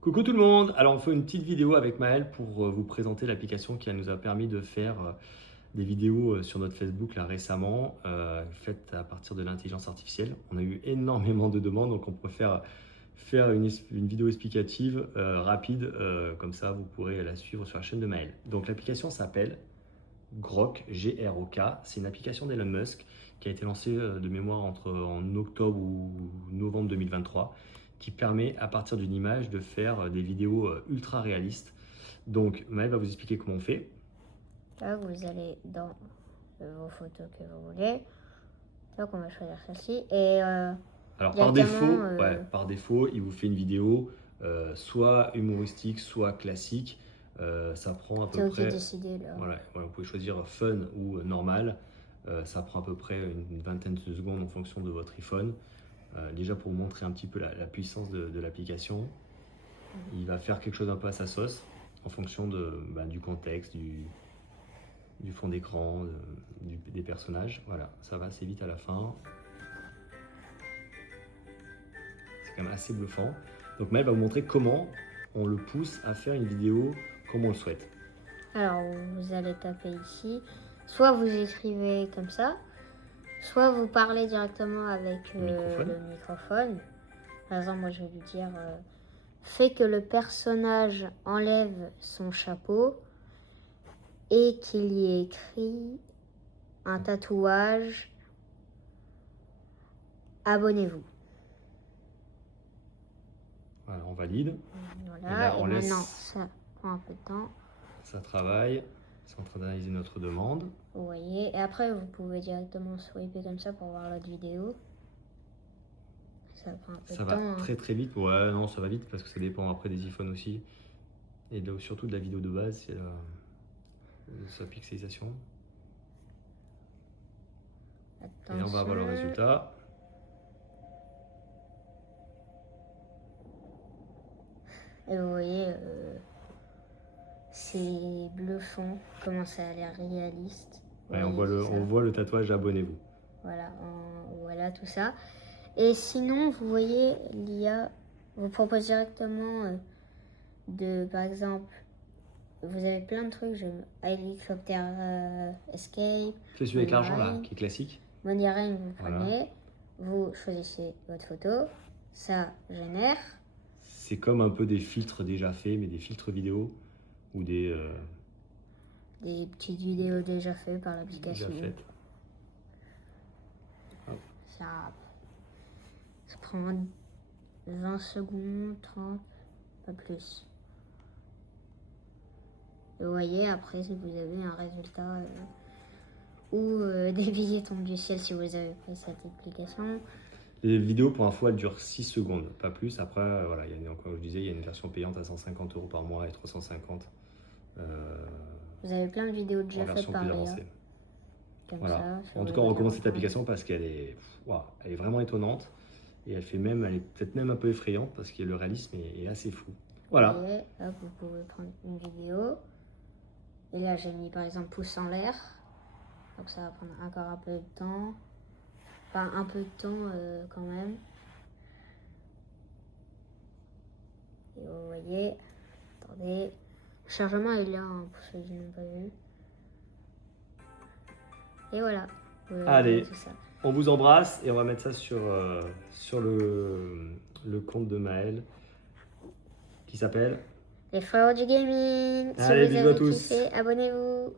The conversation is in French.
Coucou tout le monde! Alors on fait une petite vidéo avec Maël pour vous présenter l'application qui nous a permis de faire des vidéos sur notre Facebook là récemment, faites à partir de l'intelligence artificielle. On a eu énormément de demandes, donc on préfère faire une vidéo explicative rapide, comme ça vous pourrez la suivre sur la chaîne de Maël. Donc l'application s'appelle Grok, G-R-O-K, c'est une application d'Elon Musk qui a été lancée de mémoire en octobre ou novembre 2023, qui permet à partir d'une image de faire des vidéos ultra réalistes. Donc Maël va vous expliquer comment on fait. Là, vous allez dans vos photos que vous voulez. Donc, on va choisir celle-ci. Et Alors par défaut, directement, par défaut, il vous fait une vidéo soit humoristique, soit classique. Ça prend à c'est peu ok de près, décider là. voilà, vous pouvez choisir fun ou normal. Ça prend à peu près une vingtaine de secondes en fonction de votre iPhone. Déjà pour vous montrer un petit peu la puissance de l'application. Il va faire quelque chose un peu à sa sauce en fonction du contexte, du fond d'écran, des personnages. Voilà, ça va assez vite à la fin. C'est quand même assez bluffant. Donc Maël va vous montrer comment on le pousse à faire une vidéo comme on le souhaite. Alors, vous allez taper ici. Soit vous écrivez comme ça, soit vous parlez directement avec Microphone. le microphone. Par exemple, moi, je vais lui dire fais que le personnage enlève son chapeau et qu'il y ait écrit un tatouage. Abonnez-vous. Voilà, on valide. Voilà, Et là, on laisse- maintenant, ça prend un peu de temps. Ça travaille. C'est en train d'analyser notre demande. Vous voyez, et après, vous pouvez directement swiper comme ça pour voir l'autre vidéo. Ça prend un peu Ça de va temps. très très vite. Ouais, non, ça va vite parce que ça dépend après des iPhones aussi. Et surtout de la vidéo de base, c'est sa pixelisation. Et là, on va avoir le Attention. résultat. Et vous voyez, c'est bluffant, comment ça a l'air réaliste. Ouais, Vous voyez, ça. on voit le tatouage abonnez-vous. Voilà, voilà tout ça. Et sinon, vous voyez, l'IA vous propose directement par exemple, vous avez plein de trucs, Helicopter Escape, C'est celui avec l'argent là, Money qui est classique. Money Rain, vous Voilà. prenez, vous choisissez votre photo, ça génère. C'est comme un peu des filtres déjà faits, mais des filtres vidéo ou des Petites vidéos déjà faites par déjà l'application. faites. Ça prend 20 secondes, 30, pas plus. Et vous voyez, après, si vous avez un résultat ou des billets tombent du ciel si vous avez pris cette application. Les vidéos, pour info, elles durent 6 secondes, pas plus. Après, voilà, comme je disais, il y a une version payante à 150 € par mois et 350 Vous avez plein de vidéos déjà en faites version par plus l'IA. avancée. Comme Voilà. ça. En tout cas, on recommande cette application parce qu'elle est, waouh, elle est vraiment étonnante et elle est peut-être même un peu effrayante parce que le réalisme est assez fou. Voilà. Vous voyez, hop, vous pouvez prendre une vidéo. Et là, j'ai mis par exemple pouce en l'air. Donc ça va prendre encore un peu de temps. Enfin, un peu de temps quand même. Et vous voyez, attendez, le chargement est là hein, pour ceux qui n'ont pas vu. Et voilà. Allez, tout ça. on vous embrasse et on va mettre ça sur le compte de Maël qui s'appelle Les frères du gaming. Allez, Si vous bisous à avez tous. kiffé, abonnez-vous.